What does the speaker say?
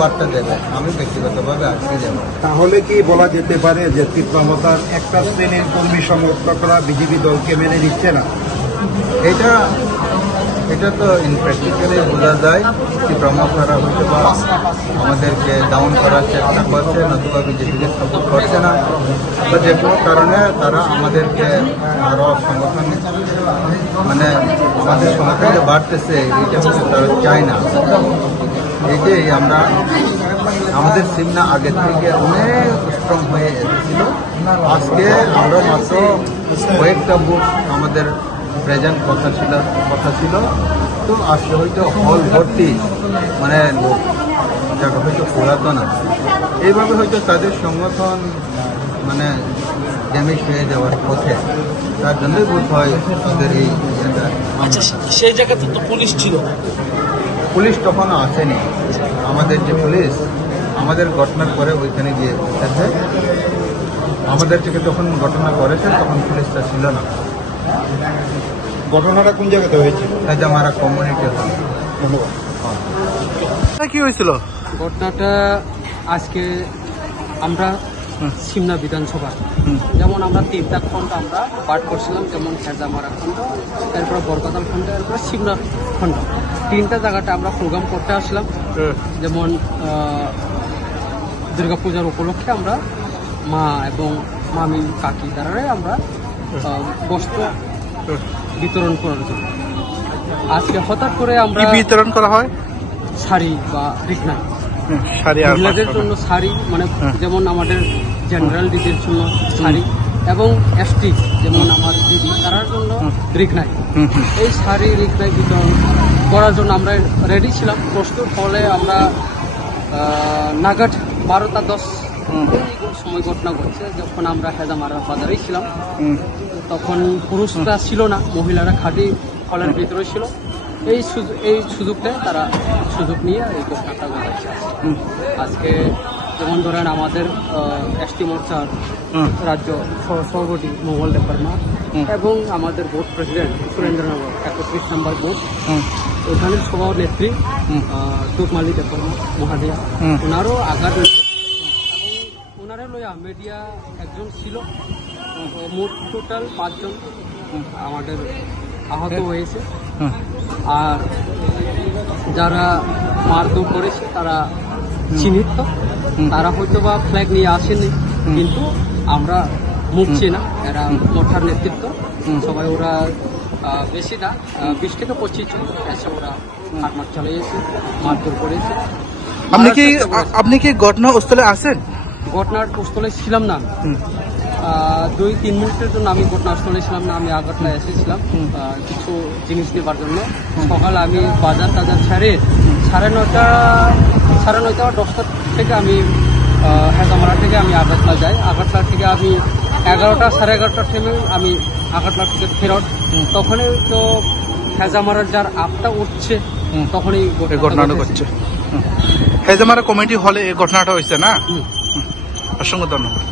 বার্তা দেবে, আমি ব্যক্তিগতভাবে আজকে যাব। তাহলে কি বলা যেতে পারে যে তীব্রমতার একটা শ্রেণীর কর্মী সমর্থকরা বিজেপি দলকে মেনে নিচ্ছে না? এটা তো ইনপ্র্যাকটিক্যালি বোঝা যায়। তীব্রমতারা হয়তো বা আমাদেরকে ডাউন করার চেষ্টা করছে, নতুবা বিজেপিকে সাপোর্ট করছে না, বা যে কোনো কারণে তারা আমাদেরকে আরও সংগঠন মানে আমাদের সংগঠন যে বাড়তেছে এইটা হচ্ছে তারা চায় না। এইটাই আমরা আমাদের সিমনা আগের থেকে অনেক স্ট্রং হয়ে এসেছিল। আজকে আমরা মাত্র কয়েকটা বুথ আমাদের প্রেজেন্ট কথা ছিল, তো আজকে হয়তো হল ভর্তি মানে লোক জায়গা হয়তো পুরাতন আছে। এইভাবে হয়তো তাদের সংগঠন মানে ড্যামেজ হয়ে যাওয়ার পথে, তার জন্যই বোধ হয় তাদের এই। সেই জায়গাতে তো পুলিশ ছিল, পুলিশ তখনও আসেনি। আমাদের যে পুলিশ আমাদের ঘটনার পরে ওইখানে গিয়ে এসেছে, আমাদের থেকে যখন ঘটনা করেছে তখন পুলিশটা ছিল না। ঘটনাটা কোন জায়গাতে হয়েছে? Hezamara community hall. কি হয়েছিল ঘটনাটা? আজকে আমরা সিমনা বিধানসভা যেমন আমরা 3টা খণ্ড আমরা পাঠ করছিলাম, যেমন হেজামারা খণ্ড, এরপর বরকাতাল খণ্ড, এরপর সিমনা খণ্ড। 3টা জায়গাটা আমরা প্রোগ্রাম করতে আসলাম। যেমন দুর্গাপূজার উপলক্ষে আমরা মা এবং মামি কাকি দ্বারাই আমরা বস্ত্র বিতরণ করার জন্য আজকে হঠাৎ করে আমরা বিতরণ করা হয় শাড়ি বা রিকনা শাড়ি, মহিলাদের জন্য শাড়ি, মানে যেমন আমাদের জেনারেল দিদির জন্য শাড়ি, এবং এসটি যেমন আমার দিদি তার জন্য রিকনাই। এই শাড়ি রিকনাই বিতরণ করার জন্য আমরা রেডি ছিলাম, প্রস্তুত হলে আমরা নাগাদ 12টা 10 সময় ঘটনা ঘটছে। যখন আমরা হেজামারা বাজারেই ছিলাম তখন পুরুষরা ছিল না, মহিলারা খাদি হলের ভিতরে ছিল। এই সুযোগটাই তারা সুযোগ নিয়ে এই ঘটনাটা ঘটাচ্ছে। আজকে যেমন ধরেন আমাদের এসটি মোর্চার রাজ্য সভাপতি মঙ্গল দেববর্মা এবং আমাদের বোর্ড প্রেসিডেন্ট সুরেন্দ্রনগর 31 নম্বর বোর্ড, ওখানের সভানেত্রী টুকমালি দেববর্মা মহাদিয়া, ওনারও আঘাত হয়েছে এবং ওনারা লইয়া মিডিয়া একজন ছিল। মোট টোটাল 5 জন আমাদের আহত হয়েছে। আর যারা মারধর করেছে তারা চিহ্নিত, তারা হয়তো বা ফ্ল্যাগ নিয়ে আসেনি, কিন্তু আমরা মুখছি না। এরা মোর্চার নেতৃত্ব সবাই, ওরা বেশি না 20 থেকে 25 জন এসে ওরা হাটমাট চালিয়েছে, মারধর করেছে। আপনি কি ঘটনাস্থলে আসেন? ঘটনার স্থলে ছিলাম না, 2-3 মিনিটের জন্য আমি ঘটনাস্থলে ছিলাম না। আমি আগরতলা এসেছিলাম কিছু জিনিস নেবার জন্য। সকালে আমি বাজার টাজার ছেড়ে 9:30 বা 10টা থেকে আমি হেজামারা থেকে আমি আগরতলা যাই। আগরতলা থেকে আমি 11টা 11:30টার টাইমে আমি আগরতলা থেকে ফেরত। তখনই তো হেজামারার যার আপটা উঠছে, তখনই ঘটনাটা ঘটছে। হেজামারা কমিটি হলে এই ঘটনাটা হয়েছে না? অসংখ্য ধন্যবাদ।